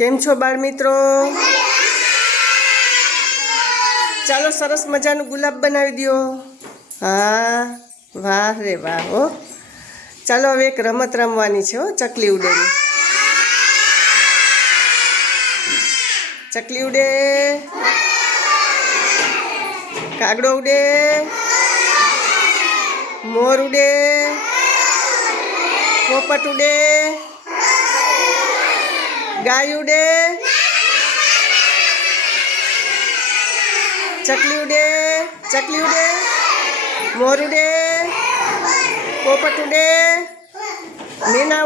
કેમ છો બાળ મિત્રો ચાલો સરસ મજાનું ગુલાબ બનાવી દો હા, વાહ રે વાહ, હો. ચાલો હવે એક રમત રમવાની છે, હો, ચકલી ઉડેની ચકલી ઉડે. કાગડો ઉડે. મોર ઉડે. પોપટ ઉડે. ગાય ઉડે ચકલી ઉડે ચકલી ઉડે મોર ઉડે પોપટ ઉડે મીના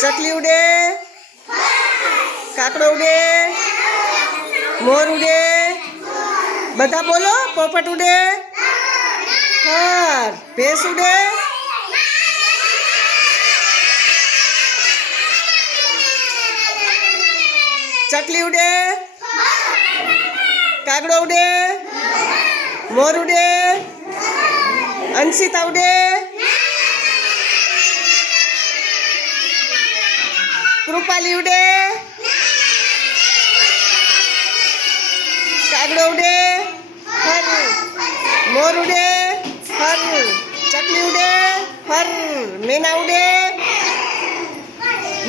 ચકલી ઉડે મોર ઉડે કાગડો ઉડે બક બકરી ઉડે ચકલી ઉડે કાકડો ઉડે મોર ઉડે બધા બોલો પોપટ ઉડે હાર ભેંસ ઉડે ચકલી ઉડે કાગડો ઉડે મોર ઉડે અંશિતા ઉડે કૃપાલી ઉડે કાગડો ઉડે. ફર મોર ઉડે. ફર ચકલી ઉડે. ફર મેના ઉડે.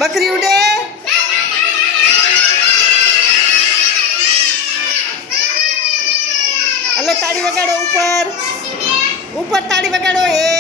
બકરી ઉડે. હલો તાળી વગાડો ઉપર. ઉપર તાળી વગાડો. એ